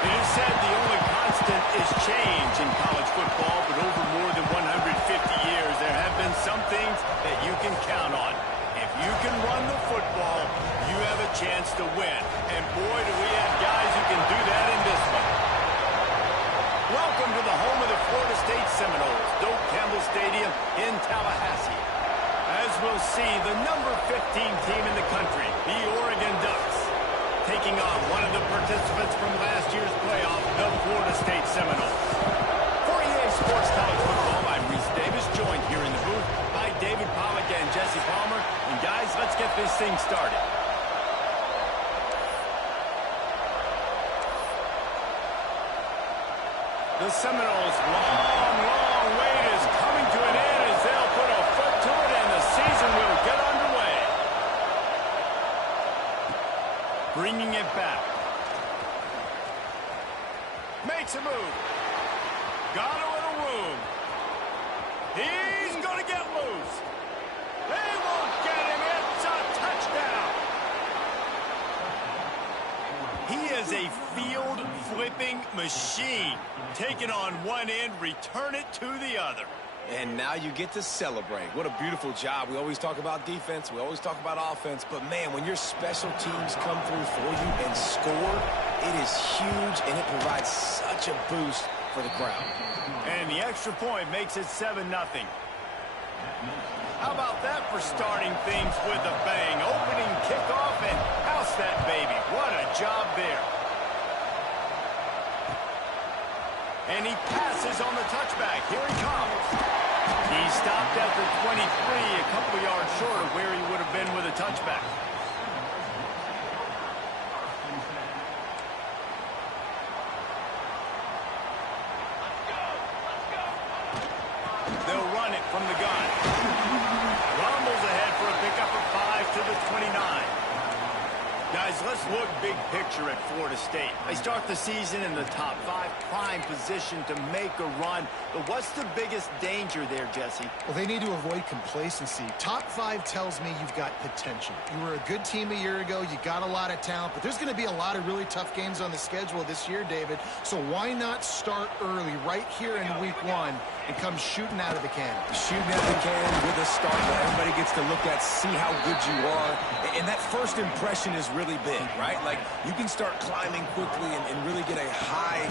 It is said the only constant is change in college football, but over more than 150 years, there have been some things that you can count on. If you can run the football, you have a chance to win. And boy, do we have guys who can do that in this one. Welcome to the home of the Florida State Seminoles, Doak Campbell Stadium in Tallahassee. As we'll see, the number 15 team in the country, the Oregon Ducks, taking on one of the participants from last year's playoff, the Florida State Seminoles. For EA Sports College Football, I'm Reese Davis, joined here in the booth by David Pollack and Jesse Palmer. And guys, let's get this thing started. The Seminoles' long wait is coming to an end as they'll put a foot to it and the season will get underway. Bringing it back. Makes a move. Got a little room. He's going to get loose. They won't get him. It's a touchdown. He is a field-flipping machine. Take it on one end, return it to the other. And now you get to celebrate. What a beautiful job. We always talk about defense. We always talk about offense. But, man, when your special teams come through for you and score, it is huge, and it provides such a boost for the crowd. And the extra point makes it 7-0. How about that for starting things with a bang? Opening kickoff and house that baby. What a job there. And he passes on the touchback. Here he comes. He stopped at the 23, a couple of yards short of where he would have been with a touchback. They'll run it from the gun. Rumbles ahead for a pickup of 5 to the 29. Guys, let's look big picture at Florida State. They start the season in the top 5, prime position to make a run. But what's the biggest danger there, Jesse? Well, they need to avoid complacency. Top 5 tells me you've got potential. You were a good team a year ago. You got a lot of talent. But there's going to be a lot of really tough games on the schedule this year, David. So why not start early right here in week 1 and come shooting out of the cannon? Shooting out of the cannon with a start that everybody gets to look at, see how good you are. And that first impression is really big, right? Like, you can start climbing quickly and really get a high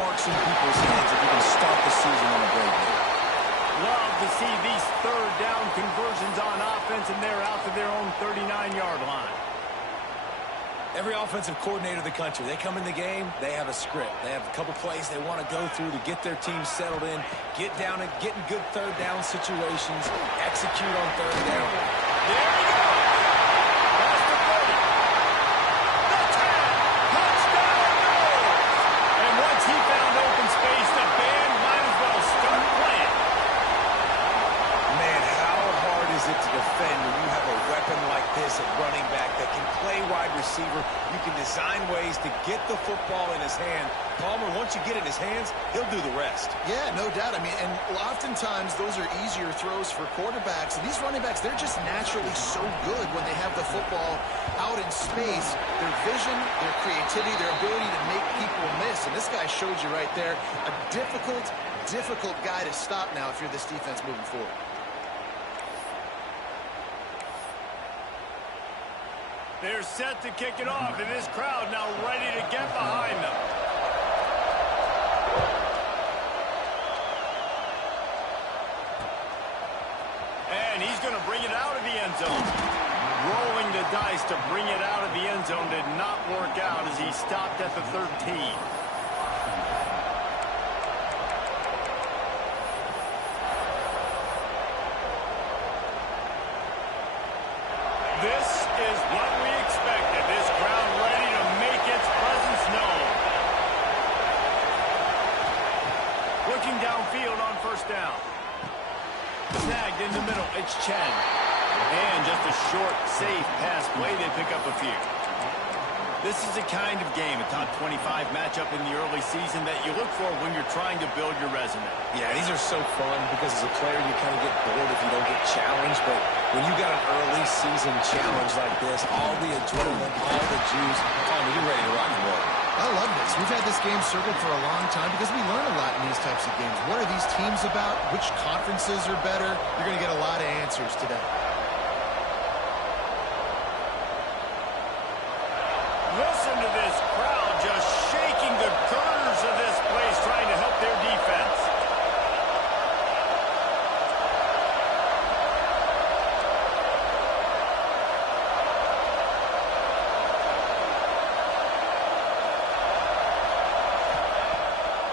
marks in people's heads if you can start the season on a great day. Love to see these third down conversions on offense, and they're out to their own 39-yard line. Every offensive coordinator in the country, they come in the game, they have a script. They have a couple plays they want to go through to get their team settled in, get down and get in good third down situations, execute on third down. There he goes. That's the 30. The 10. Touchdown goes. And once he found open space, the band might as well start playing. Man, how hard is it to defend when you have a weapon like this at running back that can play wide receiver? You can design ways to get the football in his hand. Palmer, once you get it in his hands, he'll do the rest. Yeah, no doubt. I mean, and oftentimes those are easier throws for quarterbacks. And these running backs, they're just naturally so good when they have the football out in space. Their vision, their creativity, their ability to make people miss. And this guy showed you right there, a difficult guy to stop now if you're this defense moving forward. They're set to kick it off, and this crowd now ready to get behind them. And he's going to bring it out of the end zone. Rolling the dice to bring it out of the end zone did not work out as he stopped at the 13. This is what we expected. This crowd ready to make its presence known. Looking downfield on first down. Snagged in the middle. It's Chen. And just a short, safe pass play. They pick up a few. This is the kind of game, a top 25 matchup in the early season that you look for when you're trying to build your resume. Yeah, these are so fun because as a player you kind of get bored if you don't get challenged. But when you got an early season challenge like this, all the adrenaline, all the juice, Tommy, you're ready to rock and roll. I love this. We've had this game circled for a long time because we learn a lot in these types of games. What are these teams about? Which conferences are better? You're going to get a lot of answers today. Listen to this crowd just shaking the girders of this place, trying to help their defense.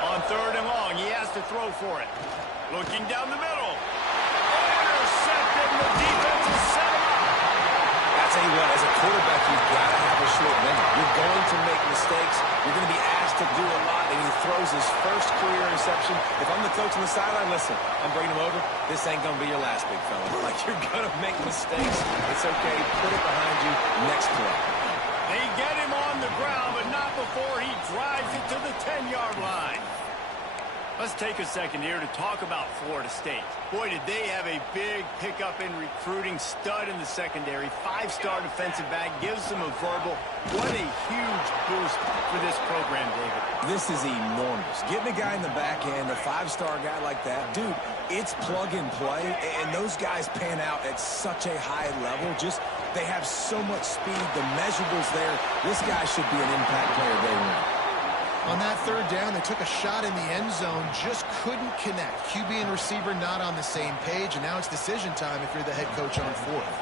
On 3rd and long, he has to throw for it. Looking down the middle. Intercepted, the defense is set him up. I tell you what, as a quarterback, you've got to have a short memory. You're going to make mistakes. You're going to be asked to do a lot, and he throws his first career interception. If I'm the coach on the sideline, listen, I'm bringing him over. This ain't going to be your last, big fella. Like, you're going to make mistakes. It's okay. Put it behind you. Next play. They get him on the ground, but not before he drives it to the 10-yard line. Let's take a second here to talk about Florida State. Boy, did they have a big pickup in recruiting. Stud in the secondary. 5-star defensive back. Gives them a verbal. What a huge boost for this program, David. This is enormous. Getting a guy in the back end, a 5-star guy like that, dude, it's plug and play, and those guys pan out at such a high level. Just, they have so much speed. The measurables there. This guy should be an impact player day one. On that 3rd down, they took a shot in the end zone, just couldn't connect. QB and receiver not on the same page, and now it's decision time if you're the head coach on 4th.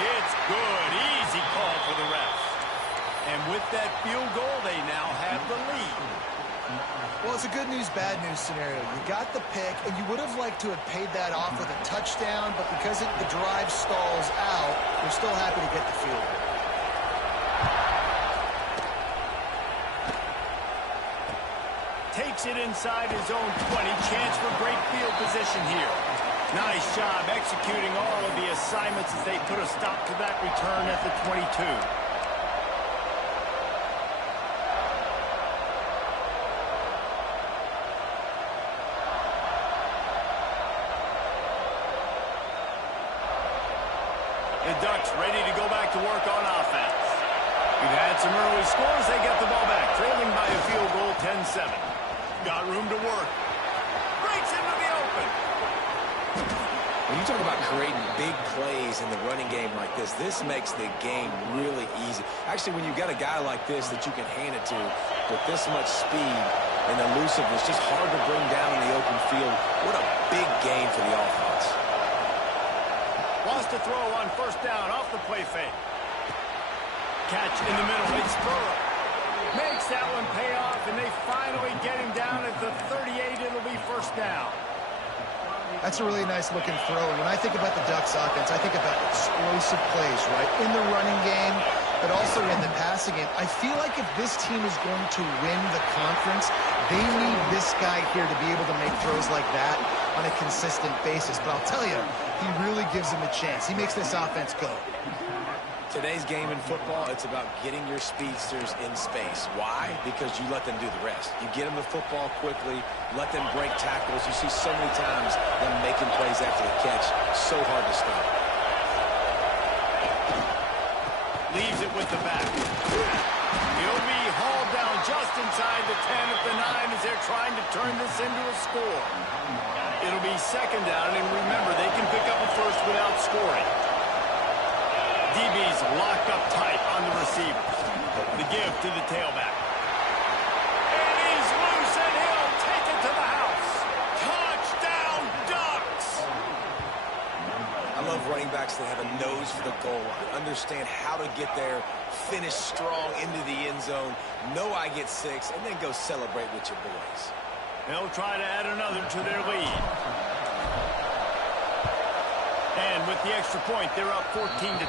It's good. Easy call for the refs. And with that field goal, they now have the lead. Well, it's a good news, bad news scenario. You got the pick, and you would have liked to have paid that off with a touchdown, but because the drive stalls out, they're still happy to get the field goal. Takes it inside his own 20. Chance for great field position here. Nice job executing all of the assignments as they put a stop to that return at the 22. The Ducks ready to go back to work on offense. We've had some early scores. They get the ball back, trailing by a field goal, 10-7. Got room to work. Breaks into the open. When you talk about creating big plays in the running game like this makes the game really easy. Actually, when you've got a guy like this that you can hand it to with this much speed and elusiveness, just hard to bring down in the open field. What a big game for the offense. Wants to throw on 1st down off the play fake. Catch in the middle. It's Burrow. Makes that one pay off, and they finally get him down at the 38. It'll be 1st down. That's a really nice looking throw. And when I think about the Ducks offense, I think about explosive plays, right? In the running game, but also in the passing game. I feel like if this team is going to win the conference, they need this guy here to be able to make throws like that on a consistent basis. But I'll tell you, he really gives him a chance. He makes this offense go. Today's game in football, it's about getting your speedsters in space. Why? Because you let them do the rest. You get them the football quickly, let them break tackles. You see so many times them making plays after the catch. So hard to stop. Leaves it with the back. He'll be hauled down just inside the 10 at the 9 as they're trying to turn this into a score. It'll be 2nd down, and remember, they can pick up a first without scoring. DB's locked up tight on the receivers. The give to the tailback. And he's loose, and he'll take it to the house. Touchdown, Ducks! I love running backs that have a nose for the goal line, understand how to get there, finish strong into the end zone, know I get 6, and then go celebrate with your boys. They'll try to add another to their lead. And with the extra point, they're up 14-10.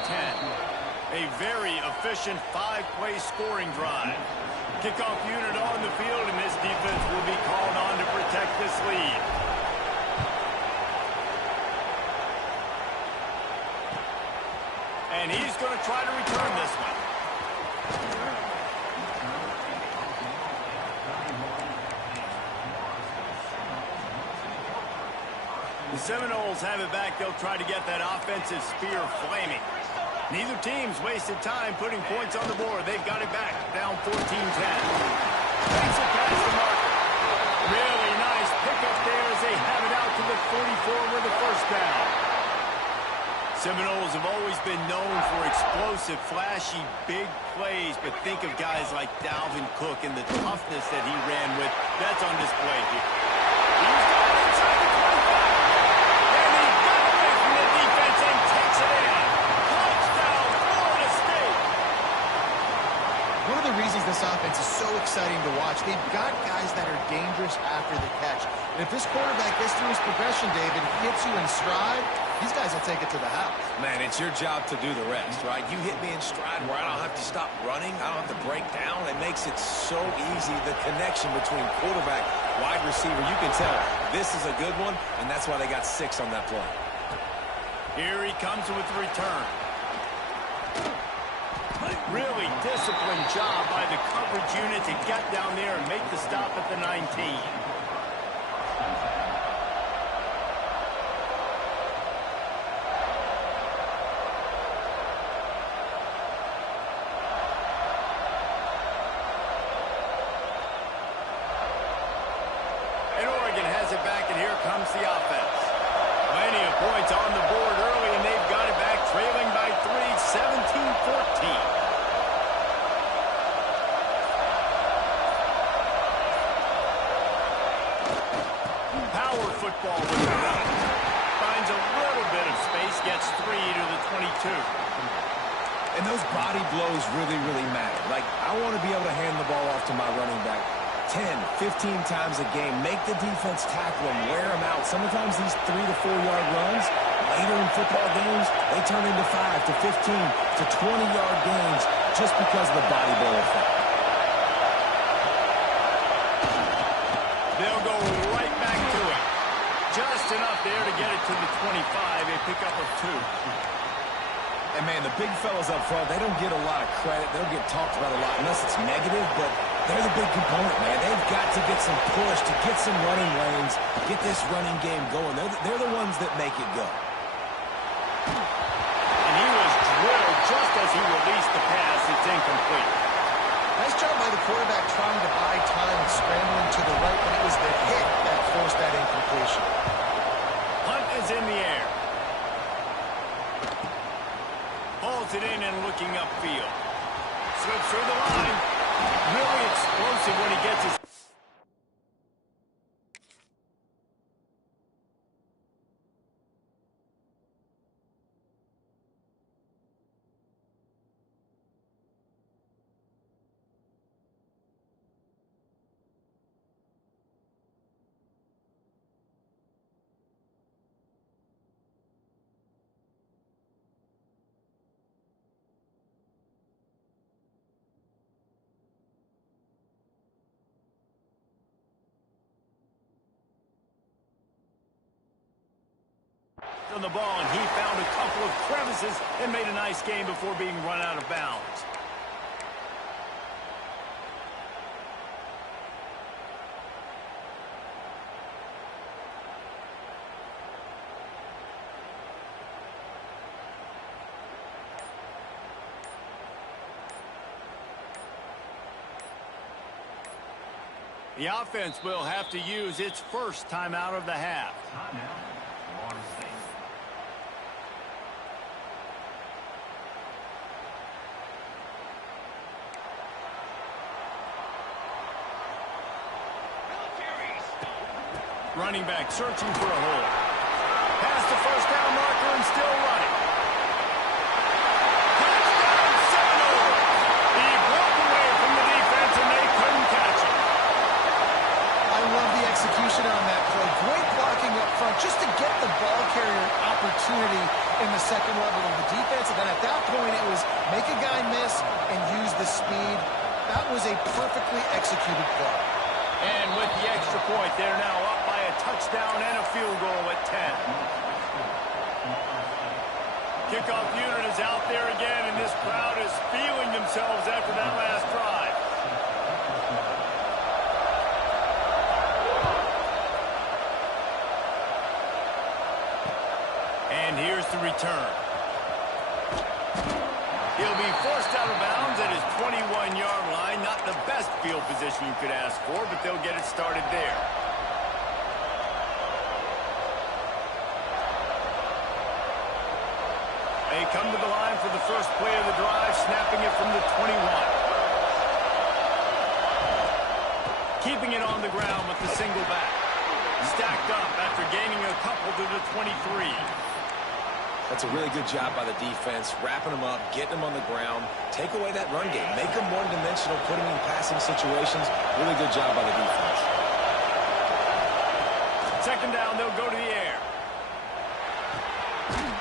A very efficient 5-play scoring drive. Kickoff unit on the field, and this defense will be called on to protect this lead. And he's going to try to return this one. The Seminoles have it back. They'll try to get that offensive spear flaming. Neither team's wasted time putting points on the board. They've got it back, down 14-10. Takes it past the marker. Really nice pickup there as they have it out to the 44 with the first down. Seminoles have always been known for explosive, flashy, big plays, but think of guys like Dalvin Cook and the toughness that he ran with. That's on display here. He's got it inside the 25. And he got away from the defense and takes it in. Touchdown, Florida State. One of the reasons this offense is so exciting to watch, they've got guys that are dangerous after the catch. And if this quarterback gets through his progression, David, hits you in stride, these guys will take it to the house. Man, it's your job to do the rest, right? You hit me in stride where I don't have to stop running. I don't have to break down. It makes it so easy. The connection between quarterback, wide receiver, you can tell this is a good one, and that's why they got 6 on that play. Here he comes with the return. Really disciplined job by the coverage unit to get down there and make the stop at the 19. And Oregon has it back, and here comes the offense. Plenty of points on the board early, and they've got it back, trailing by 3, 17-14. Power football with the run. Finds a little bit of space, gets 3 to the 22. And those body blows really, really matter. Like, I want to be able to hand the ball off to my running back 10, 15 times a game. Make the defense tackle him, wear him out. Sometimes these 3 to 4 yard runs, later in football games, they turn into 5 to 15 to 20-yard gains just because of the body blow effect. They'll go right back to it. Just enough there to get it to the 25. A pickup of 2. And, man, the big fellas up front, they don't get a lot of credit. They don't get talked about a lot unless it's negative, but they're the big component, man. They've got to get some push, to get some running lanes, get this running game going. They're the ones that make it go. And he was drilled just as he released the pass. It's incomplete. Nice job by the quarterback trying to buy time and scrambling to the right, but it was the hit that forced that incompletion. Hunt is in the air. Hauls it in and looking upfield. Slips through the line. Really explosive when he gets his... on the ball, and he found a couple of crevices and made a nice game before being run out of bounds. The offense will have to use its first timeout of the half. Running back searching for a hole. Past the first down marker and still running. Touchdown Seminoles! He broke away from the defense and they couldn't catch him. I love the execution on that play. Great blocking up front just to get the ball carrier an opportunity in the second level of the defense. And then at that point, it was make a guy miss and use the speed. That was a perfectly executed play. And with the extra point, they're now up by a touchdown and a field goal at 10. Kickoff unit is out there again, and this crowd is feeling themselves after that last drive. And here's the return. He'll be forced out of bounds at his 21-yard line. Not the best field position you could ask for, but they'll get it started there. They come to the line for the first play of the drive, snapping it from the 21. Keeping it on the ground with the single back. Stacked up after gaining a couple to the 23. That's a really good job by the defense, wrapping them up, getting them on the ground, take away that run game, make them one-dimensional, putting them in passing situations. Really good job by the defense. Second down, they'll go to the air.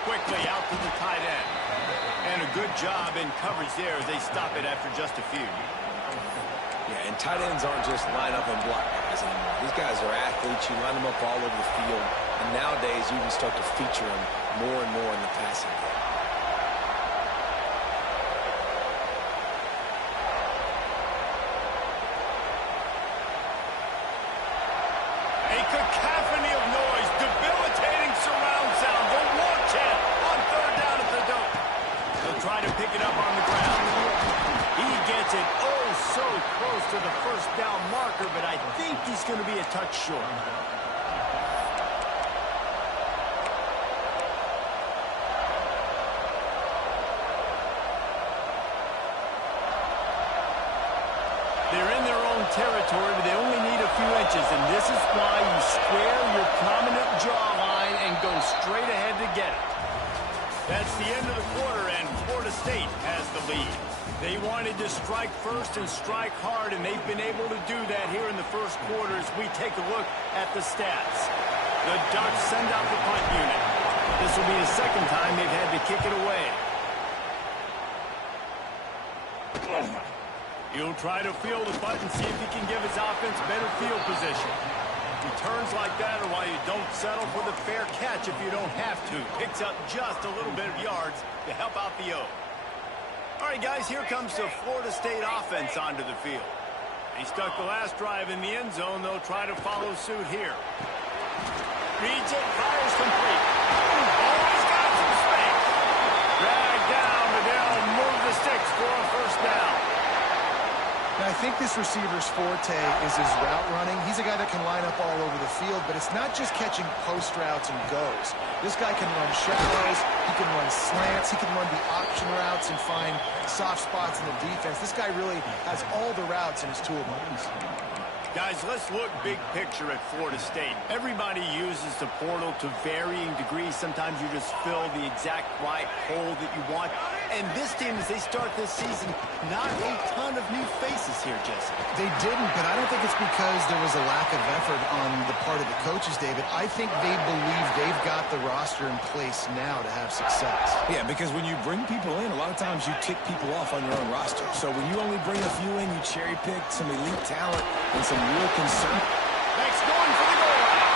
Quickly out to the tight end. And a good job in coverage there as they stop it after just a few. Yeah, and tight ends aren't just line up and block guys anymore. These guys are athletes. You line them up all over the field. And nowadays, you can start to feature them more and more in the passing game. A cacophony of noise, debilitating surround sound. The war chant on third down at the dope. They'll try to pick it up on the ground. He gets it so close to the first down marker, but I think he's going to be a touch short. They're in their own territory, but they only need a few inches, and this is why you square your prominent jawline and go straight ahead to get it. That's the end of the quarter, and Florida State has the lead. They wanted to strike first and strike hard, and they've been able to do that here in the first quarter as we take a look at the stats. The Ducks send out the punt unit. This will be the second time they've had to kick it away. He'll try to field the punt and see if he can give his offense better field position. Returns like that are why you don't settle for the fair catch if you don't have to. Picks up just a little bit of yards to help out the O. All right, guys, here comes the Florida State offense onto the field. They stuck the last drive in the end zone. They'll try to follow suit here. Reads it, fires complete. Always got some space. Dragged down, but they'll move the sticks for a first down. Now, I think this receiver's forte is his route running. He's a guy that can line up all over the field, but it's not just catching post routes and goes. This guy can run shallows, he can run slants, he can run the option routes and find soft spots in the defense. This guy really has all the routes in his toolbox. Guys, let's look big picture at Florida State. Everybody uses the portal to varying degrees. Sometimes you just fill the exact right hole that you want. And this team, as they start this season, not a ton of new faces here, Jesse. They didn't, but I don't think it's because there was a lack of effort on the part of the coaches, David. I think they believe they've got the roster in place now to have success. Yeah, because when you bring people in, a lot of times you tick people off on your own roster. So when you only bring a few in, you cherry pick some elite talent and some real concern. Thanks, going for the goal line.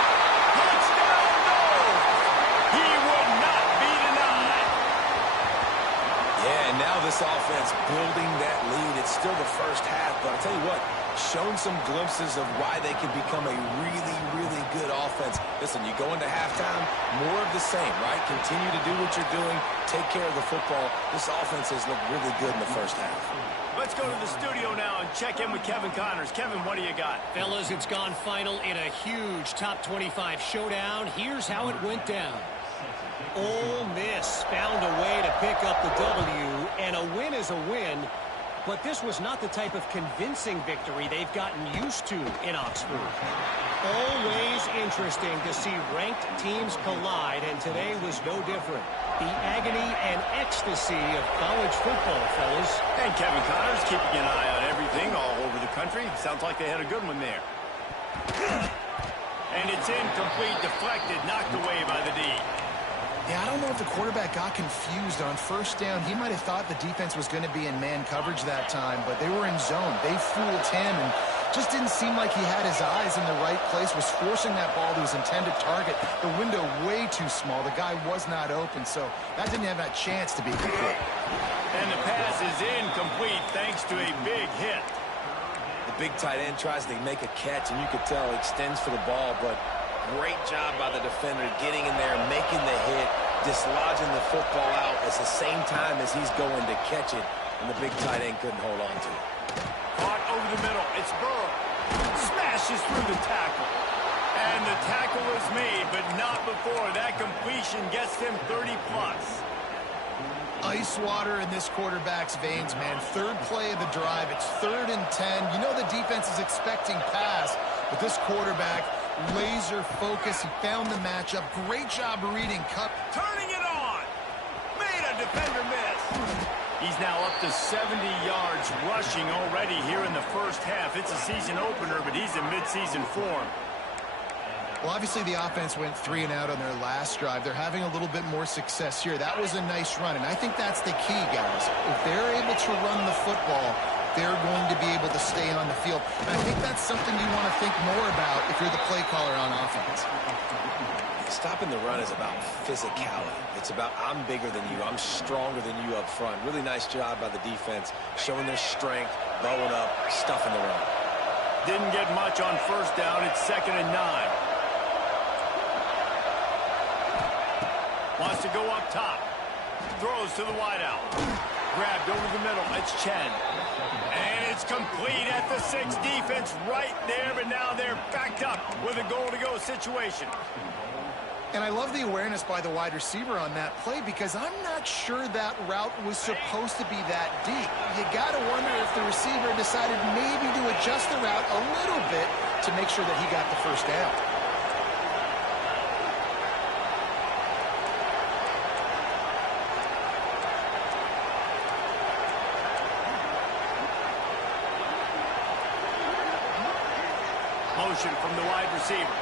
Touchdown, goal. He would not be denied. Yeah, and now this offense building that lead. It's still the first half, but I'll tell you what, shown some glimpses of why they can become a really, really good offense. Listen, you go into halftime, more of the same, right? Continue to do what you're doing, take care of the football. This offense has looked really good in the first half. Let's go to the studio now and check in with Kevin Connors. Kevin, what do you got? Fellas, it's gone final in a huge top 25 showdown. Here's how it went down. Ole Miss found a way to pick up the W, and a win is a win. But this was not the type of convincing victory they've gotten used to in Oxford. Always interesting to see ranked teams collide, and today was no different. The agony and ecstasy of college football, fellas. And Kevin Connors keeping an eye on everything all over the country. Sounds like they had a good one there. And it's incomplete, deflected, knocked away by the D. Yeah, I don't know if the quarterback got confused on first down. He might have thought the defense was going to be in man coverage that time, but they were in zone. They fooled him and just didn't seem like he had his eyes in the right place, was forcing that ball to his intended target. The window way too small. The guy was not open, so that didn't have that chance to be complete. And the pass is incomplete thanks to a big hit. The big tight end tries to make a catch, and you could tell extends for the ball, but great job by the defender getting in there, making the hit. dislodging the football out at the same time as he's going to catch it, and the big tight end couldn't hold on to it. Caught over the middle. It's Burrow. Smashes through the tackle. And the tackle is made, but not before that completion gets him 30-plus. Ice water in this quarterback's veins, man. Third play of the drive. It's 3rd and 10. You know the defense is expecting pass, but this quarterback, laser focus. He found the matchup. Great job reading. Turning it on. Made a defender miss. He's now up to 70 yards rushing already here in the first half. It's a season opener, but he's in midseason form. Well, obviously the offense went 3 and out on their last drive. They're having a little bit more success here. That was a nice run, and I think that's the key, guys. If they're able to run the football, they're going to be able to stay on the field. And I think that's something you want to think more about if you're the play caller on offense. Stopping the run is about physicality. It's about I'm bigger than you. I'm stronger than you up front. Really nice job by the defense, showing their strength, bowing up, stuffing the run. Didn't get much on first down. It's 2nd and 9. Wants to go up top. Throws to the wideout. Grabbed over the middle. It's Chen. And it's complete at the 6. Defense right there, but now they're backed up with a goal-to-go situation. And I love the awareness by the wide receiver on that play because I'm not sure that route was supposed to be that deep. You got to wonder if the receiver decided maybe to adjust the route a little bit to make sure that he got the first down. Motion from the wide receiver.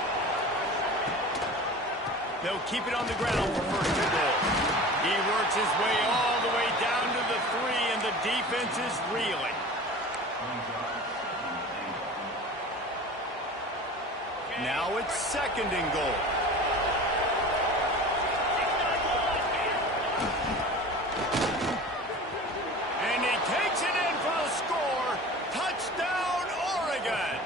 They'll keep it on the ground for 1st and goal. He works his way all the way down to the 3, and the defense is reeling. Now it's 2nd and goal. And he takes it in for the score. Touchdown, Oregon.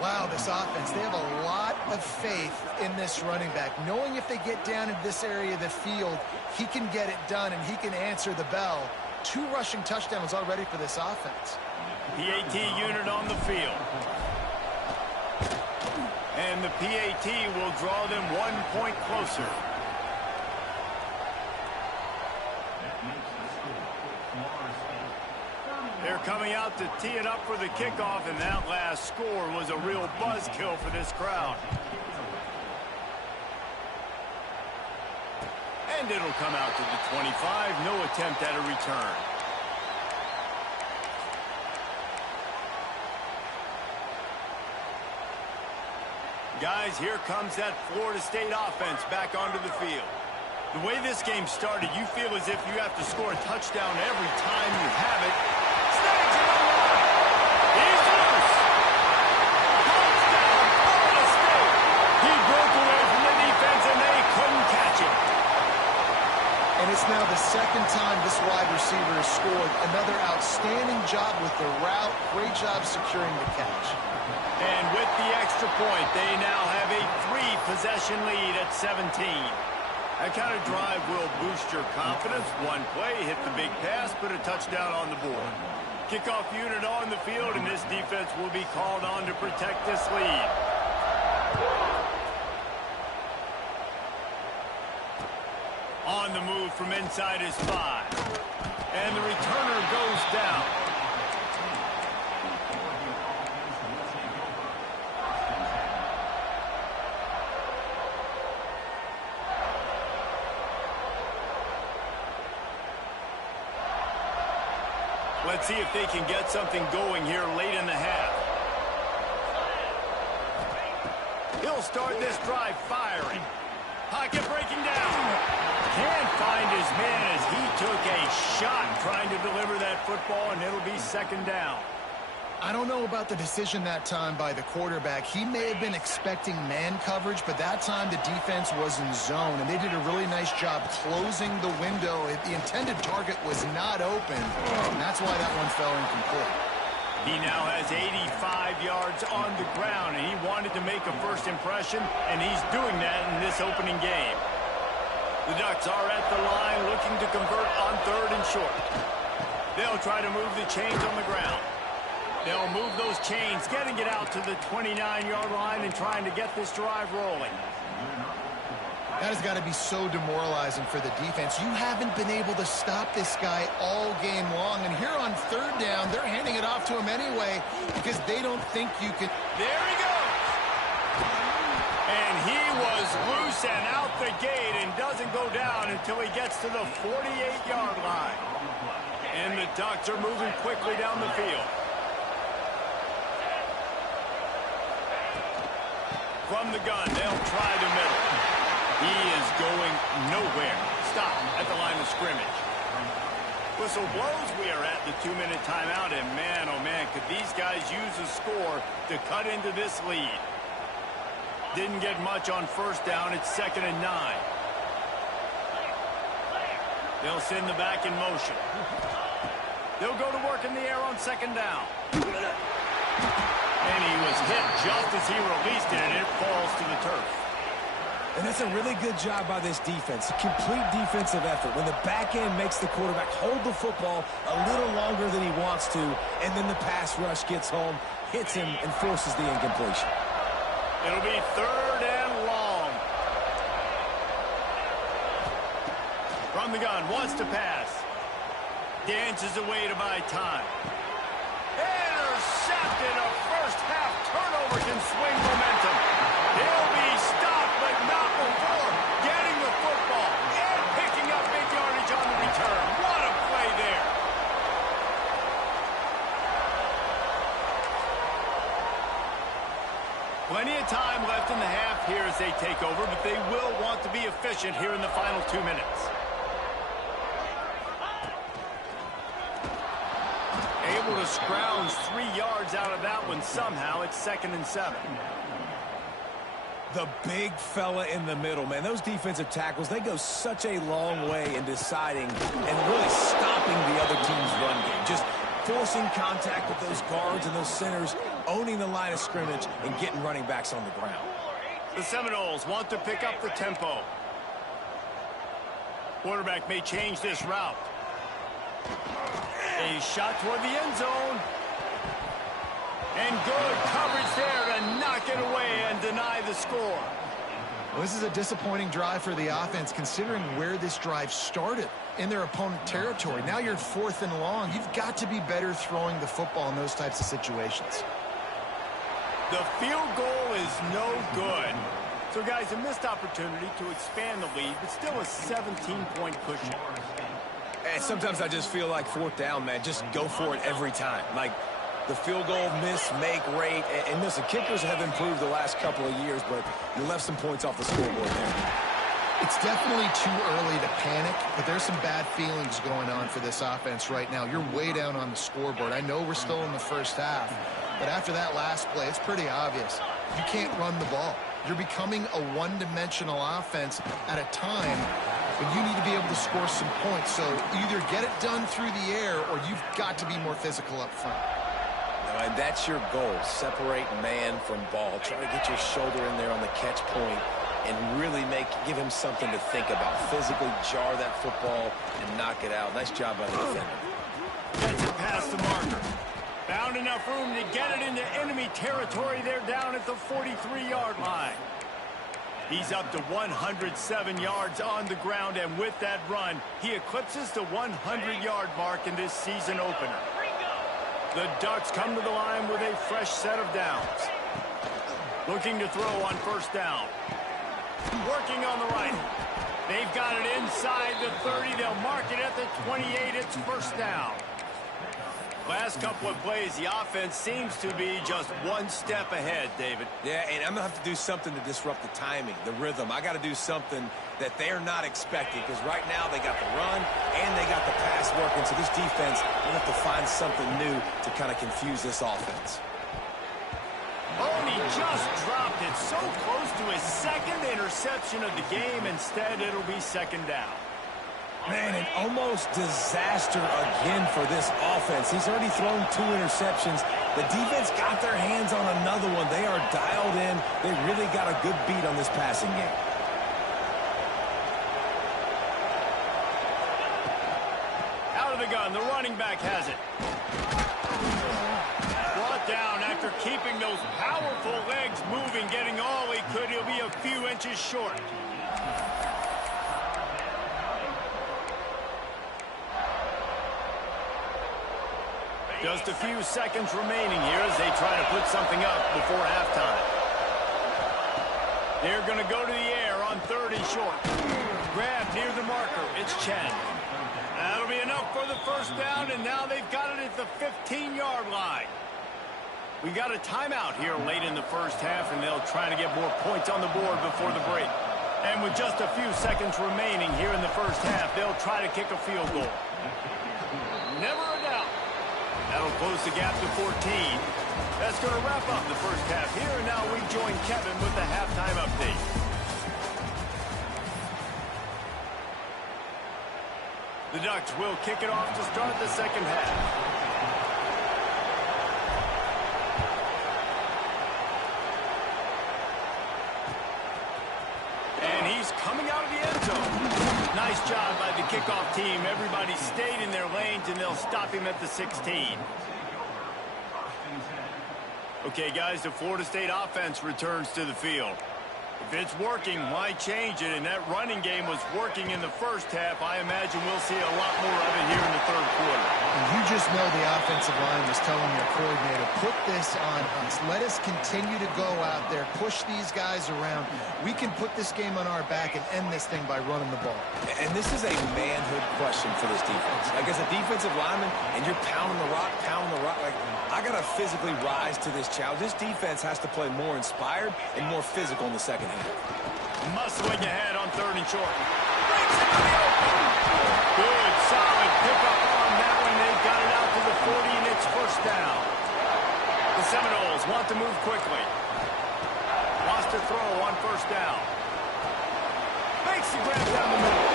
Wow, this offense, they have a lot of faith in this running back, knowing if they get down in this area of the field, he can get it done and he can answer the bell. 2 rushing touchdowns already for this offense. PAT unit on the field. And the PAT will draw them 1 point closer. They're coming out to tee it up for the kickoff, and that last score was a real buzzkill for this crowd. And it'll come out to the 25. No attempt at a return. Guys, here comes that Florida State offense back onto the field. The way this game started, you feel as if you have to score a touchdown every time you have it. Snags it on the line. He's loose. Touchdown, Florida State. He broke away from the defense, and they couldn't catch him. And it's now the 2nd time this wide receiver has scored. Another outstanding job with the route. Great job securing the catch. And with the extra point, they now have a 3-possession lead at 17. That kind of drive will boost your confidence. One play, hit the big pass, put a touchdown on the board. Kickoff unit on the field, and this defense will be called on to protect this lead. On the move from inside his 5. And the returner goes down. Let's see if they can get something going here late in the half. He'll start this drive firing. Pocket breaking down. Can't find his man as he took a shot trying to deliver that football, and it'll be 2nd down. I don't know about the decision that time by the quarterback. He may have been expecting man coverage, but that time the defense was in zone, and they did a really nice job closing the window. The intended target was not open, and that's why that one fell incomplete. He now has 85 yards on the ground, and he wanted to make a first impression, and he's doing that in this opening game. The Ducks are at the line looking to convert on 3rd and short. They'll try to move the chains on the ground. They'll move those chains, getting it out to the 29-yard line and trying to get this drive rolling. That has got to be so demoralizing for the defense. You haven't been able to stop this guy all game long. And here on 3rd down, they're handing it off to him anyway because they don't think you can. There he goes. And he was loose and out the gate and doesn't go down until he gets to the 48-yard line. And the Ducks are moving quickly down the field. From the gun, they'll try the middle. He is going nowhere. Stop at the line of scrimmage. Whistle blows. We are at the 2-minute timeout, and man, oh man, could these guys use a score to cut into this lead. Didn't get much on 1st down. It's 2nd and 9. They'll send the back in motion. They'll go to work in the air on 2nd down. And he was hit just as he released it, and it falls to the turf. And that's a really good job by this defense. Complete defensive effort. When the back end makes the quarterback hold the football a little longer than he wants to, and then the pass rush gets home, hits him, and forces the incompletion. It'll be 3rd and long. From the gun, wants to pass. Dances away to buy time. Intercepted. A first-half turnover can swing momentum. He'll be stopped, but not before getting the football and picking up big yardage on the return. What a play there. Plenty of time left in the half here as they take over, but they will want to be efficient here in the final 2 minutes. Able to scrounge 3 yards out of that one somehow. It's 2nd and 7. The big fella in the middle, man. Those defensive tackles, they go such a long way in deciding and really stopping the other team's run game. Just forcing contact with those guards and those centers, owning the line of scrimmage, and getting running backs on the ground. The Seminoles want to pick up the tempo. Quarterback may change this route. A shot toward the end zone. And good coverage there to knock it away and deny the score. Well, this is a disappointing drive for the offense considering where this drive started in their opponent territory. Now you're 4th and long. You've got to be better throwing the football in those types of situations. The field goal is no good. So, guys, a missed opportunity to expand the lead, but still a 17-point cushion. And sometimes I just feel like 4th down, man. Just go for it every time. Like the field goal miss, make rate. And listen, kickers have improved the last couple of years, but you left some points off the scoreboard there. It's definitely too early to panic, but there's some bad feelings going on for this offense right now. You're way down on the scoreboard. I know we're still in the 1st half, but after that last play, it's pretty obvious. You can't run the ball. You're becoming a one-dimensional offense at a time when you need to be able to score some points. So either get it done through the air or you've got to be more physical up front. And that's your goal. Separate man from ball. Try to get your shoulder in there on the catch point and really give him something to think about. Physically jar that football and knock it out. Nice job by the defender. Gets it past the marker. Found enough room to get it into enemy territory. They're down at the 43-yard line. He's up to 107 yards on the ground, and with that run, he eclipses the 100-yard mark in this season opener. The Ducks come to the line with a fresh set of downs. Looking to throw on 1st down. Working on the right. They've got it inside the 30. They'll mark it at the 28. It's 1st down. Last couple of plays, the offense seems to be just one step ahead, David. Yeah, and I'm going to have to do something to disrupt the timing, the rhythm. I got to do something that they're not expecting because right now they got the run and they got the pass working. So this defense will have to find something new to kind of confuse this offense. Oh, and he just dropped it so close to his 2nd interception of the game. Instead, it'll be 2nd down. Man, an almost disaster again for this offense. He's already thrown 2 interceptions. The defense got their hands on another one. They are dialed in. They really got a good beat on this passing game. the gun. The running back has it. Brought down after keeping those powerful legs moving, getting all he could. He'll be a few inches short. Just a few seconds remaining here as they try to put something up before halftime. They're going to go to the air on 3rd and short. Grab near the marker. It's Chen. That'll be enough for the first down, and now they've got it at the 15-yard line. We got a timeout here late in the first half, and they'll try to get more points on the board before the break. And with just a few seconds remaining here in the first half, they'll try to kick a field goal. Never a doubt. That'll close the gap to 14. That's going to wrap up the first half here, and now we join Kevin with the halftime update. The Ducks will kick it off to start the second half. And he's coming out of the end zone. Nice job by the kickoff team. Everybody stayed in their lanes, and they'll stop him at the 16. Okay, guys, the Florida State offense returns to the field. If it's working, why change it? And that running game was working in the first half. I imagine we'll see a lot more of it here in the third quarter. And you just know the offensive line was telling your coordinator, put this on us. Let us continue to go out there, push these guys around. We can put this game on our back and end this thing by running the ball. And this is a manhood question for this defense. Like, as a defensive lineman, and you're pounding the rock, like, I got to physically rise to this challenge. This defense has to play more inspired and more physical in the second half. Muscling ahead on 3rd and short. Breaks into the open. Good, solid pickup on that one. They've got it out to the 40, and it's first down. The Seminoles want to move quickly. Wants to throw on first down. Makes the grab down the middle.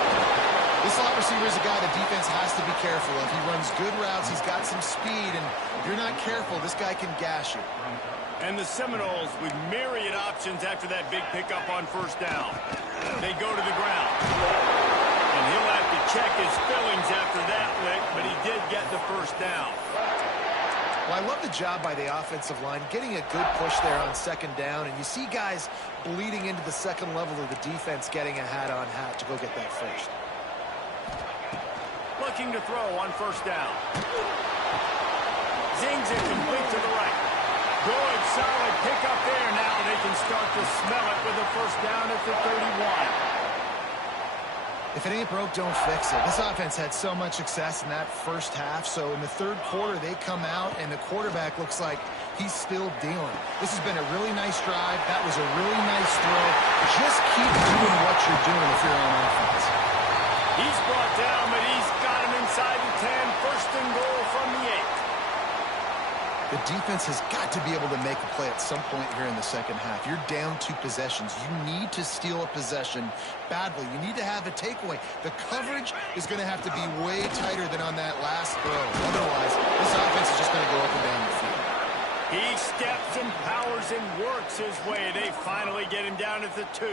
This slot receiver is a guy the defense has to be careful of. He runs good routes. He's got some speed, and if you're not careful, this guy can gash you. And the Seminoles with myriad options after that big pickup on first down. They go to the ground. And he'll have to check his fillings after that lick, but he did get the first down. Well, I love the job by the offensive line, getting a good push there on second down, and you see guys bleeding into the second level of the defense getting a hat-on-hat to go get that first. Looking to throw on first down. Zings it complete to the right. Good, solid pickup there. Now they can start to smell it with a first down at the 31. If it ain't broke, don't fix it. This offense had so much success in that first half, so in the third quarter, they come out, and the quarterback looks like he's still dealing. This has been a really nice drive. That was a really nice throw. Just keep doing what you're doing if you're on offense. He's brought down, but he's got him inside the 10. First and goal from the 8. The defense has got to be able to make a play at some point here in the second half. You're down 2 possessions. You need to steal a possession badly. You need to have a takeaway. The coverage is going to have to be way tighter than on that last throw. Otherwise, this offense is just going to go up and down the field. He steps and powers and works his way. They finally get him down at the 2.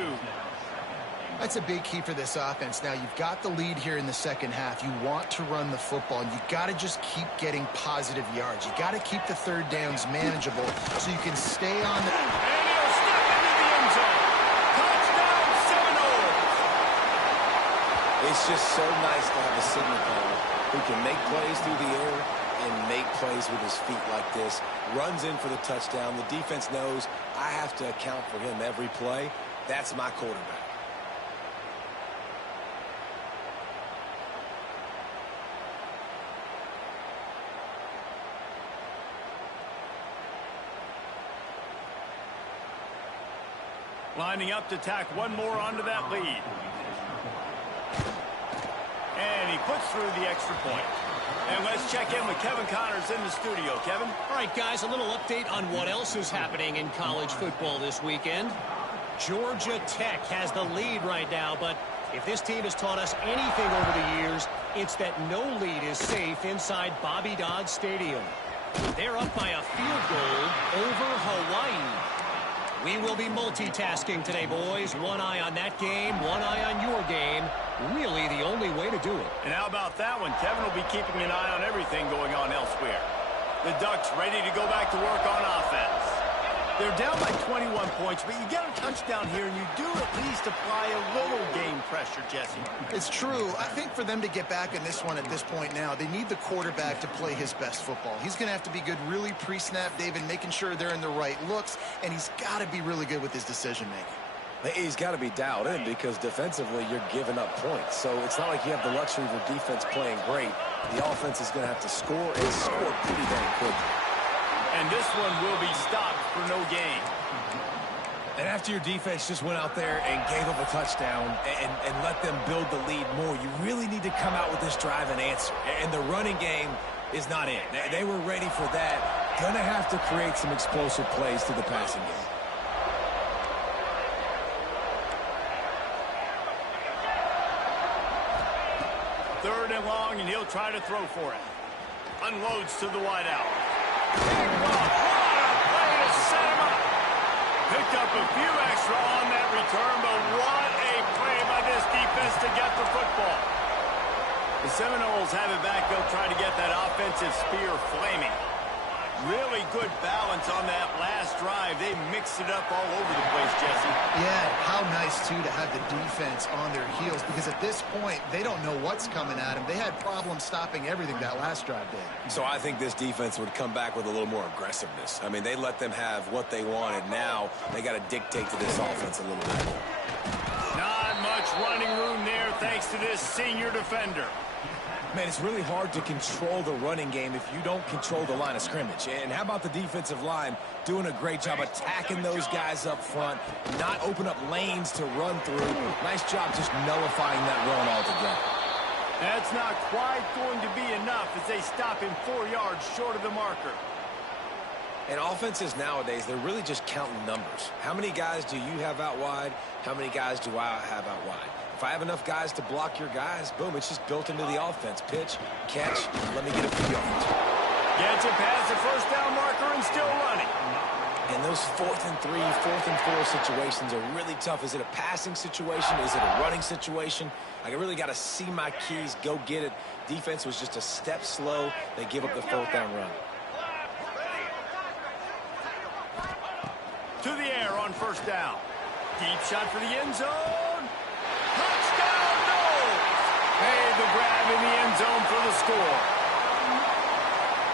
That's a big key for this offense. Now, you've got the lead here in the second half. You want to run the football, and you got to just keep getting positive yards. You got to keep the third downs manageable so you can stay on the... And he'll step into the end zone. Touchdown, Seminoles! It's just so nice to have a signal caller who can make plays through the air and make plays with his feet like this. Runs in for the touchdown. The defense knows I have to account for him every play. That's my quarterback. Lining up to tack one more onto that lead. And he puts through the extra point. And let's check in with Kevin Connors in the studio. Kevin? All right, guys, a little update on what else is happening in college football this weekend. Georgia Tech has the lead right now, but if this team has taught us anything over the years, it's that no lead is safe inside Bobby Dodd Stadium. They're up by a field goal over Hawaii. We will be multitasking today, boys. One eye on that game, one eye on your game. Really the only way to do it. And how about that one? Kevin will be keeping an eye on everything going on elsewhere. The Ducks ready to go back to work on offense. They're down by 21 points, but you get a touchdown here, and you do at least apply a little game pressure, Jesse. It's true. I think for them to get back in this one at this point now, they need the quarterback to play his best football. He's going to have to be good really pre-snap, David, making sure they're in the right looks, and he's got to be really good with his decision-making. He's got to be dialed in because defensively you're giving up points. So it's not like you have the luxury of your defense playing great. The offense is going to have to score and score pretty dang quickly. And this one will be stopped for no gain. And after your defense just went out there and gave up a touchdown and let them build the lead more, you really need to come out with this drive and answer. And the running game is not in. They were ready for that. Going to have to create some explosive plays to the passing game. Third and long, and he'll try to throw for it. Unloads to the wideout. What a play to set him up. Picked up a few extra on that return, but what a play by this defense to get the football. The Seminoles have it back. They'll try to get that offensive spear flaming. Really good balance on that last drive. They mixed it up all over the place, Jesse. Yeah, how nice, too, to have the defense on their heels, because at this point, they don't know what's coming at them. They had problems stopping everything that last drive did. So I think this defense would come back with a little more aggressiveness. I mean, they let them have what they wanted. Now they got to dictate to this offense a little bit. Not much running room there thanks to this senior defender. Man, it's really hard to control the running game if you don't control the line of scrimmage. And how about the defensive line doing a great job attacking those guys up front, not open up lanes to run through. Nice job just nullifying that run altogether. That's not quite going to be enough as they stop him 4 yards short of the marker. And offenses nowadays, they're really just counting numbers. How many guys do you have out wide? How many guys do I have out wide? If I have enough guys to block your guys, boom, it's just built into the offense. Pitch, catch, let me get a few yards. Gets it past the first down marker and still running. And those 4th and 3, 4th and 4 situations are really tough. Is it a passing situation? Is it a running situation? I really got to see my keys, go get it. Defense was just a step slow. They give up the 4th down run. To the air on first down. Deep shot for the end zone. Touchdown, Noles! Made the grab in the end zone for the score.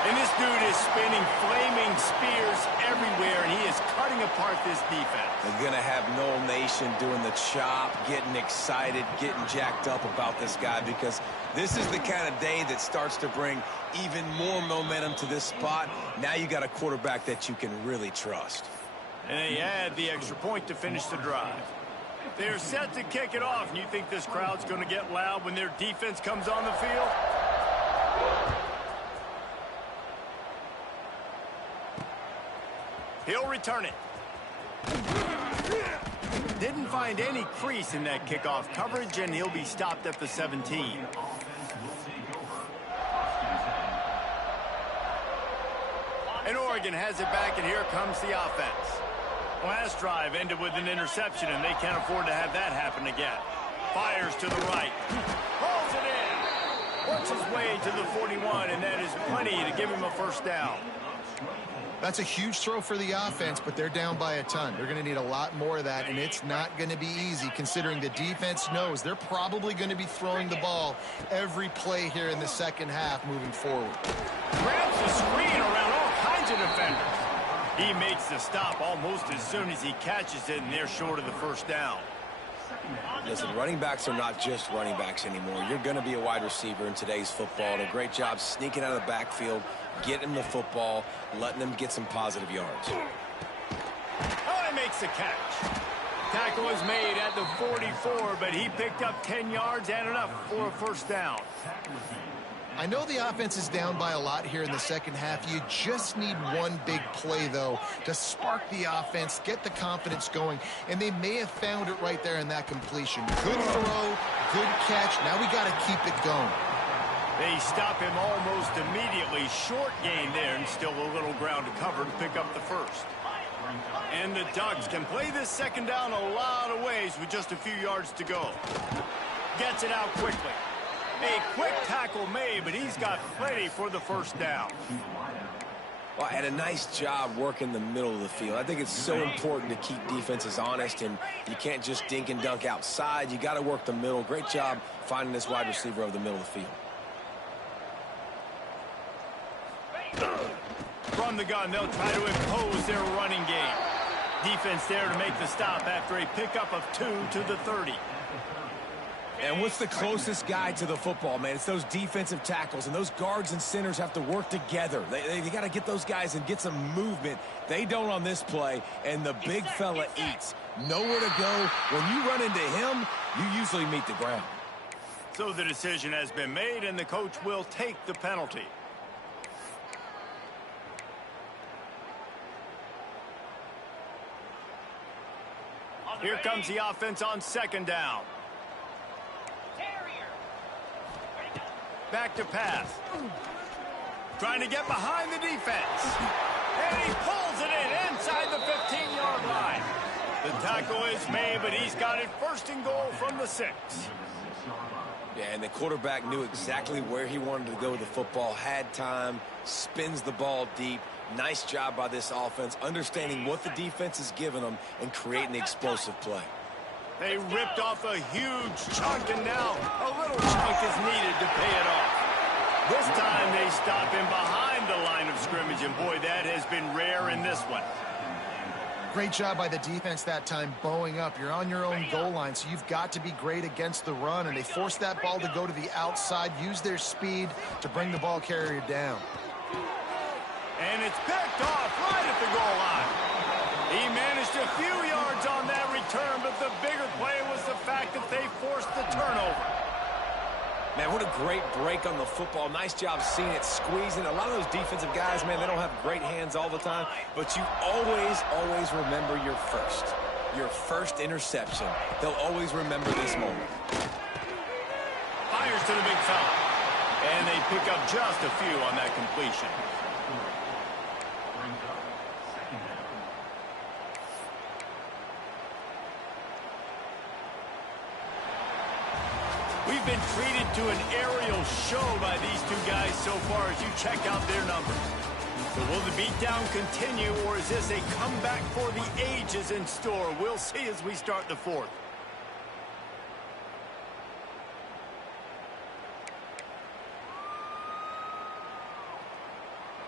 And this dude is spinning flaming spears everywhere, and he is cutting apart this defense. They're going to have Nole Nation doing the chop, getting excited, getting jacked up about this guy, because this is the kind of day that starts to bring even more momentum to this spot. Now you got a quarterback that you can really trust. And they add the extra point to finish the drive. They're set to kick it off, and you think this crowd's going to get loud when their defense comes on the field? He'll return it. Didn't find any crease in that kickoff coverage, and he'll be stopped at the 17. And Oregon has it back, and here comes the offense. Last drive ended with an interception, and they can't afford to have that happen again. Fires to the right. Pulls it in. Works his way to the 41, and that is plenty to give him a first down. That's a huge throw for the offense, but they're down by a ton. They're going to need a lot more of that, and it's not going to be easy considering the defense knows they're probably going to be throwing the ball every play here in the second half moving forward. Grabs the screen around all kinds of defenders. He makes the stop almost as soon as he catches it, and they're short of the first down. Listen, running backs are not just running backs anymore. You're going to be a wide receiver in today's football, and a great job sneaking out of the backfield, getting the football, letting them get some positive yards. Oh, he makes the catch. Tackle is made at the 44, but he picked up 10 yards and enough for a first down. I know the offense is down by a lot here in the second half. You just need one big play, though, to spark the offense, get the confidence going, and they may have found it right there in that completion. Good throw, good catch. Now we got to keep it going. They stop him almost immediately. Short gain there, and still a little ground to cover to pick up the first. And the Ducks can play this second down a lot of ways with just a few yards to go. Gets it out quickly. A quick tackle made, but he's got plenty for the first down. Well, and a nice job working the middle of the field. I think it's so important to keep defenses honest, and you can't just dink and dunk outside. You got to work the middle. Great job finding this wide receiver over the middle of the field. From the gun, they'll try to impose their running game. Defense there to make the stop after a pickup of 2 to the 30. And what's the closest guy to the football, man? It's those defensive tackles, and those guards and centers have to work together. They got to get those guys and get some movement. They don't on this play, and the big fella eats. Nowhere to go. When you run into him, you usually meet the ground. So the decision has been made, and the coach will take the penalty. Here comes the offense on second down. Back to pass. Trying to get behind the defense. And he pulls it in inside the 15-yard line. The tackle is made, but he's got it first and goal from the 6. Yeah, and the quarterback knew exactly where he wanted to go with the football, had time, spins the ball deep. Nice job by this offense, understanding what the defense is giving them and creating the explosive play. They ripped off a huge chunk, and now a little chunk is needed to pay it off. This time they stop him behind the line of scrimmage, and boy, that has been rare in this one. Great job by the defense that time, bowing up. You're on your own goal line, so you've got to be great against the run, and they forced that ball to go to the outside, use their speed to bring the ball carrier down. And it's picked off right at the goal line. He managed a few yards on that return, but the bigger play was the fact that they forced the turnover. Man, what a great break on the football. Nice job seeing it, squeezing. A lot of those defensive guys, man, they don't have great hands all the time, but you always remember your first interception. They'll always remember this moment. Fires to the big fella. And they pick up just a few on that completion. We've been treated to an aerial show by these two guys so far as you check out their numbers. So will the beatdown continue, or is this a comeback for the ages in store? We'll see as we start the fourth.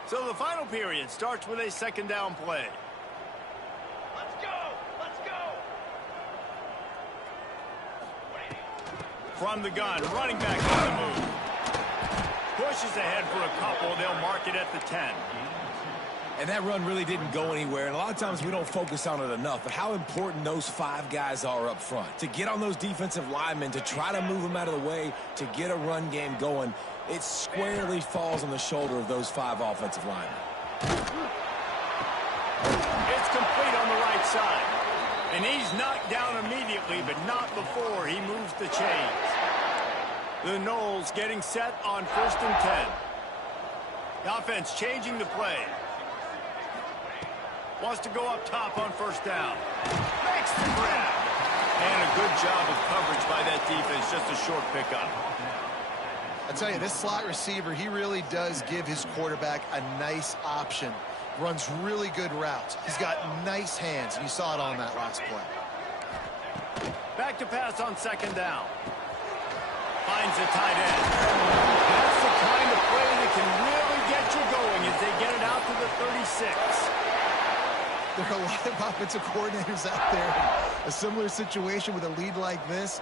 So the final period starts with a second down play. From the gun, running back on the move. Pushes ahead for a couple. They'll mark it at the 10. And that run really didn't go anywhere. And a lot of times we don't focus on it enough. But how important those 5 guys are up front. To get on those defensive linemen, to try to move them out of the way, to get a run game going, it squarely falls on the shoulder of those 5 offensive linemen. It's complete on the right side. And he's knocked down immediately, but not before he moves the chains. The Noles getting set on 1st and 10. The offense changing the play. Wants to go up top on 1st down. Makes the grab. And a good job of coverage by that defense. Just a short pickup. I tell you, this slot receiver, he really does give his quarterback a nice option. Runs really good routes. He's got nice hands. You saw it on that last play. Back to pass on 2nd down. Finds the tight end. That's the kind of play that can really get you going as they get it out to the 36. There are a lot of offensive coordinators out there in a similar situation with a lead like this.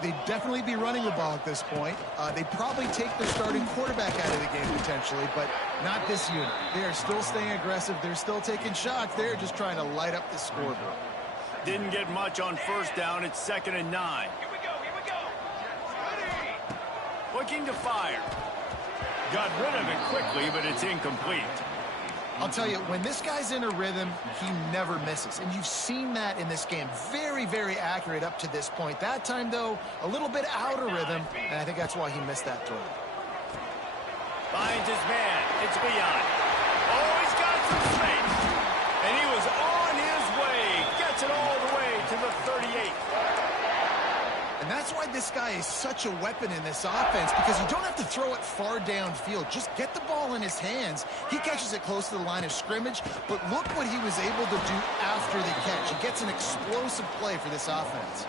They'd definitely be running the ball at this point. They'd probably take their starting quarterback out of the game potentially, but not this unit. They are still staying aggressive. They're still taking shots. They're just trying to light up the scoreboard. Didn't get much on 1st down. It's 2nd and 9. Here we go. Ready. Looking to fire. Got rid of it quickly, but it's incomplete. I'll tell you, when this guy's in a rhythm, he never misses. And you've seen that in this game. Very, very accurate up to this point. That time, though, a little bit out of rhythm, and I think that's why he missed that throw. Finds his man. It's Leon. Oh, he's got some space. And he was on gets it all the way to the 38. And that's why this guy is such a weapon in this offense, because you don't have to throw it far downfield. Just get the ball in his hands. He catches it close to the line of scrimmage, but look what he was able to do after the catch. He gets an explosive play for this offense.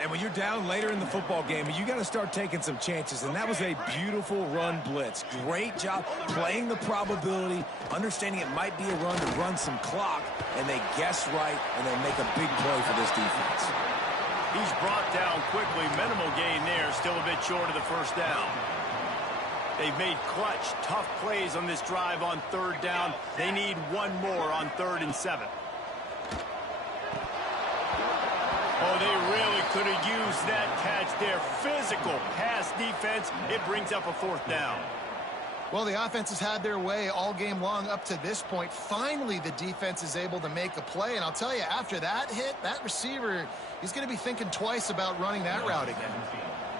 And when you're down later in the football game, you got to start taking some chances, and that was a beautiful run blitz. Great job playing the probability, understanding it might be a run to run some clock, and they guess right, and they make a big play for this defense. He's brought down quickly. Minimal gain there, still a bit short of the first down. They've made clutch, tough plays on this drive on third down. They need one more on 3rd and 7. Oh, they really could have used that catch there. Physical pass defense. It brings up a 4th down. Well, the offense has had their way all game long up to this point. Finally, the defense is able to make a play. And I'll tell you, after that hit, that receiver, he's going to be thinking twice about running that route again.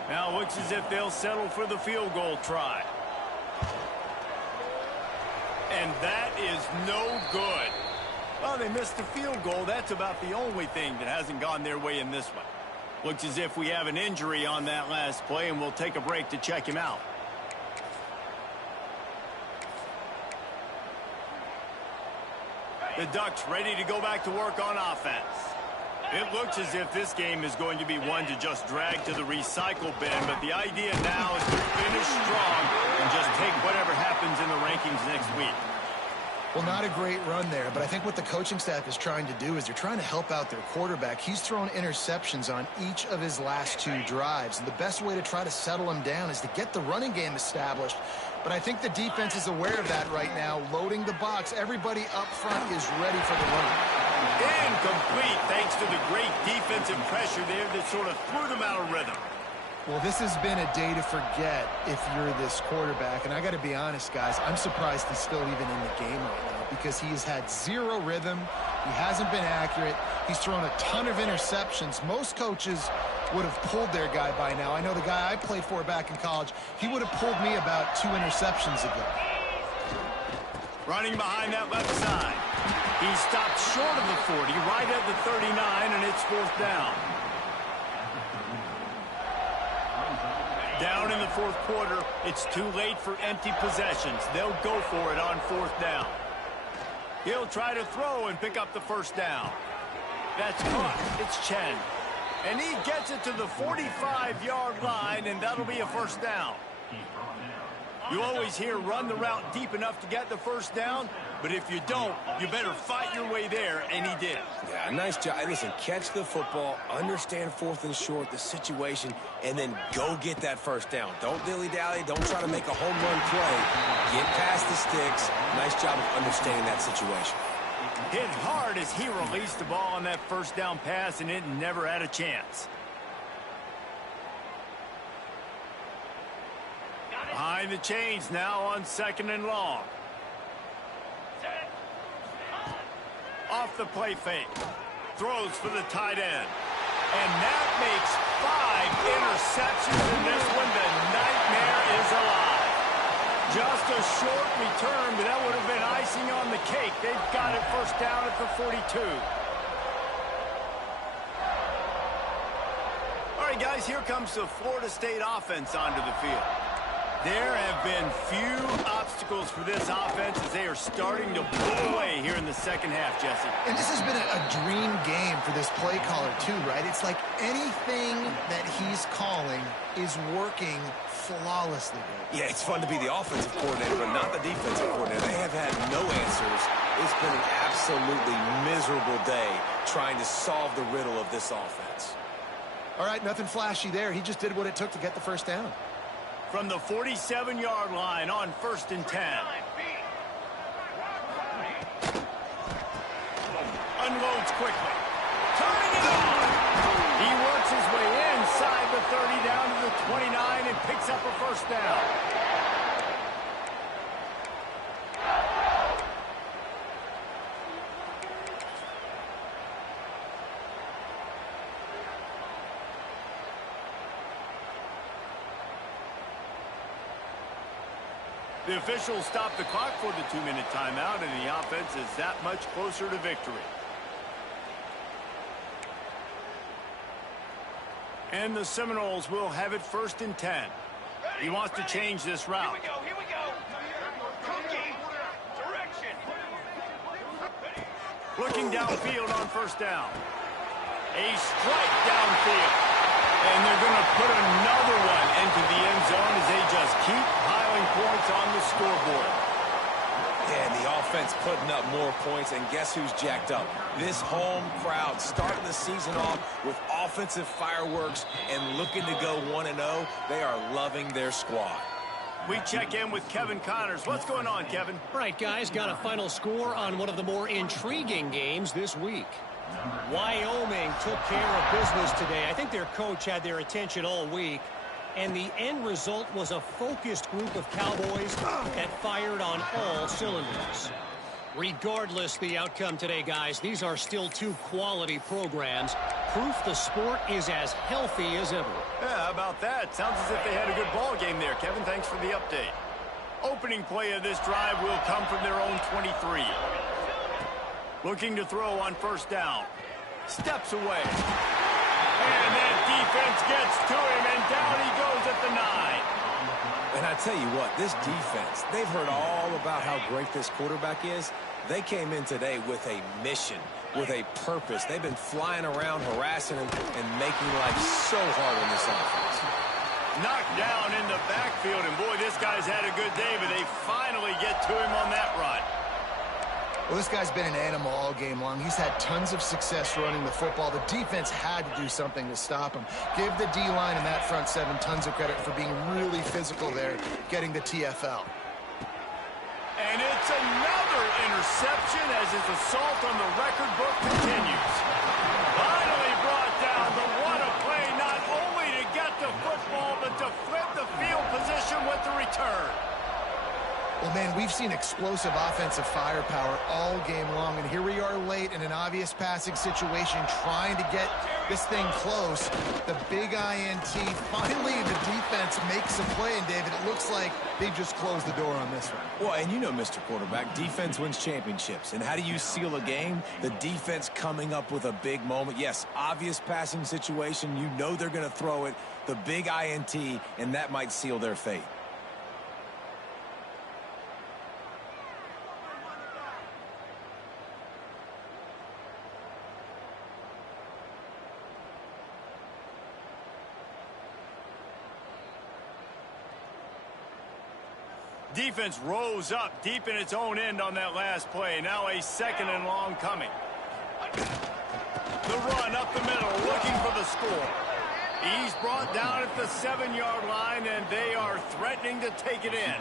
Now it looks as if they'll settle for the field goal try. And that is no good. Well, they missed the field goal. That's about the only thing that hasn't gone their way in this one. Looks as if we have an injury on that last play, and we'll take a break to check him out. The Ducks ready to go back to work on offense. It looks as if this game is going to be one to just drag to the recycle bin, but the idea now is to finish strong and just take whatever happens in the rankings next week. Well, not a great run there, but I think what the coaching staff is trying to do is they're trying to help out their quarterback. He's thrown interceptions on each of his last 2 drives, and the best way to try to settle him down is to get the running game established. But I think the defense is aware of that right now, loading the box. Everybody up front is ready for the run. Incomplete, thanks to the great defensive pressure there that sort of threw them out of rhythm. Well, this has been a day to forget if you're this quarterback. And I got to be honest, guys, I'm surprised he's still even in the game right now because he has had 0 rhythm. He hasn't been accurate. He's thrown a ton of interceptions. Most coaches would have pulled their guy by now. I know the guy I played for back in college, he would have pulled me about 2 interceptions ago. Running behind that left side. He stopped short of the 40, right at the 39, and it's 4th down. Down in the 4th quarter, it's too late for empty possessions. They'll go for it on 4th down. He'll try to throw and pick up the 1st down. That's caught. It's Chen. And he gets it to the 45-yard line, and that'll be a 1st down. You always hear run the route deep enough to get the 1st down, but if you don't, you better fight your way there, and he did. Yeah, nice job. Listen, catch the football, understand 4th and short, the situation, and then go get that 1st down. Don't dilly-dally. Don't try to make a home run play. Get past the sticks. Nice job of understanding that situation. Hit hard as he released the ball on that 1st down pass, and it never had a chance. Behind the chains now on 2nd and long. Off the play fake. Throws for the tight end. And that makes 5 interceptions in this one. The nightmare is alive. Just a short return, but that would have been icing on the cake. They've got it 1st down at the 42. All right, guys, here comes the Florida State offense onto the field. There have been few obstacles for this offense as they are starting to pull away here in the 2nd half, Jesse. And this has been a dream game for this play caller, too, right? It's like anything that he's calling is working flawlessly. Yeah, it's fun to be the offensive coordinator, but not the defensive coordinator. They have had no answers. It's been an absolutely miserable day trying to solve the riddle of this offense. All right, nothing flashy there. He just did what it took to get the 1st down. From the 47-yard line on 1st and 10. Unloads quickly. Turning it on. He works his way inside the 30 down to the 29 and picks up a 1st down. The officials stop the clock for the 2-minute timeout, and the offense is that much closer to victory. And the Seminoles will have it 1st and 10. He wants to change this route. Here we go. Cookie. Direction. Looking downfield on 1st down. A strike downfield. And they're going to put another one into the end zone as they just keep piling points on the scoreboard. And the offense putting up more points, and guess who's jacked up? This home crowd starting the season off with offensive fireworks and looking to go 1-0. They are loving their squad. We check in with Kevin Connors. What's going on, Kevin? Right, guys, got a final score on one of the more intriguing games this week. Wyoming took care of business today. I think their coach had their attention all week. And the end result was a focused group of Cowboys that fired on all cylinders. Regardless the outcome today, guys, these are still two quality programs. Proof the sport is as healthy as ever. Yeah, how about that? Sounds as if they had a good ball game there, Kevin. Thanks for the update. Opening play of this drive will come from their own 23. Looking to throw on 1st down. Steps away. And that defense gets to him, and down he goes at the 9. And I tell you what, this defense, they've heard all about how great this quarterback is. They came in today with a mission, with a purpose. They've been flying around, harassing him, and making life so hard on this offense. Knocked down in the backfield, and boy, this guy's had a good day, but they finally get to him on that run. Well, this guy's been an animal all game long. He's had tons of success running the football. The defense had to do something to stop him. Give the D-line and that front seven tons of credit for being really physical there, getting the TFL. And it's another interception as his assault on the record book continues. Finally brought down, but what a play, not only to get the football, but to flip the field position with the return. Well, man, we've seen explosive offensive firepower all game long, and here we are late in an obvious passing situation trying to get this thing close. The big INT, finally the defense makes a play, and David, it looks like they just closed the door on this one. Well, and you know, Mr. Quarterback, defense wins championships. And how do you seal a game? The defense coming up with a big moment. Yes, obvious passing situation. You know they're going to throw it. The big INT, and that might seal their fate. Defense rose up deep in its own end on that last play. Now a 2nd and long coming. The run up the middle, looking for the score. He's brought down at the 7-yard line, and they are threatening to take it in.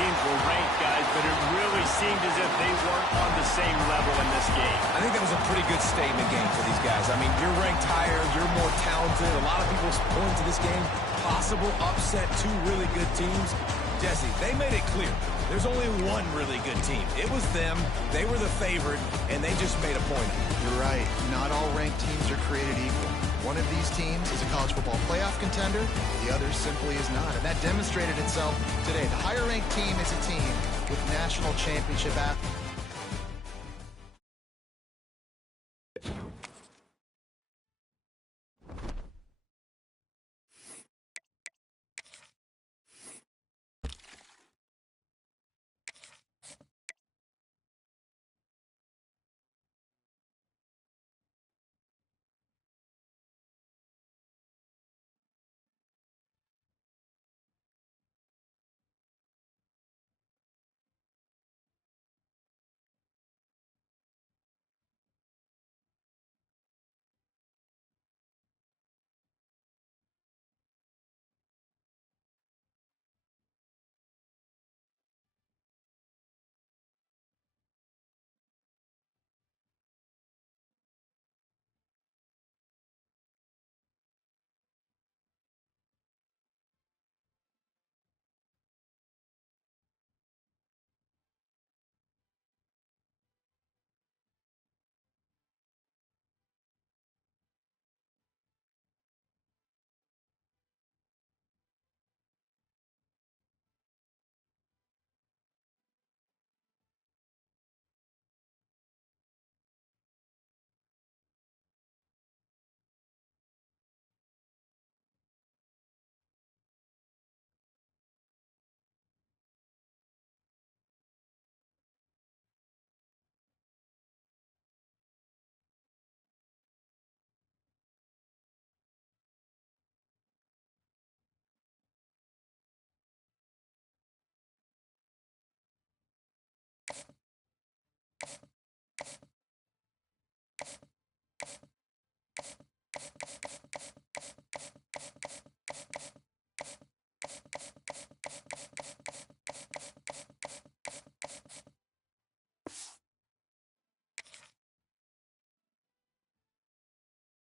Were ranked, guys, but it really seemed as if they weren't on the same level in this game. I think that was a pretty good statement game for these guys. I mean, you're ranked higher, you're more talented. A lot of people point to this game, possible upset, two really good teams. Jesse, they made it clear. There's only one really good team. It was them. They were the favorite, and they just made a point of it. You're right. Not all ranked teams are created equal. One of these teams is a college football playoff contender. The other simply is not. And that demonstrated itself today. The higher ranked team is a team with national championship athletes.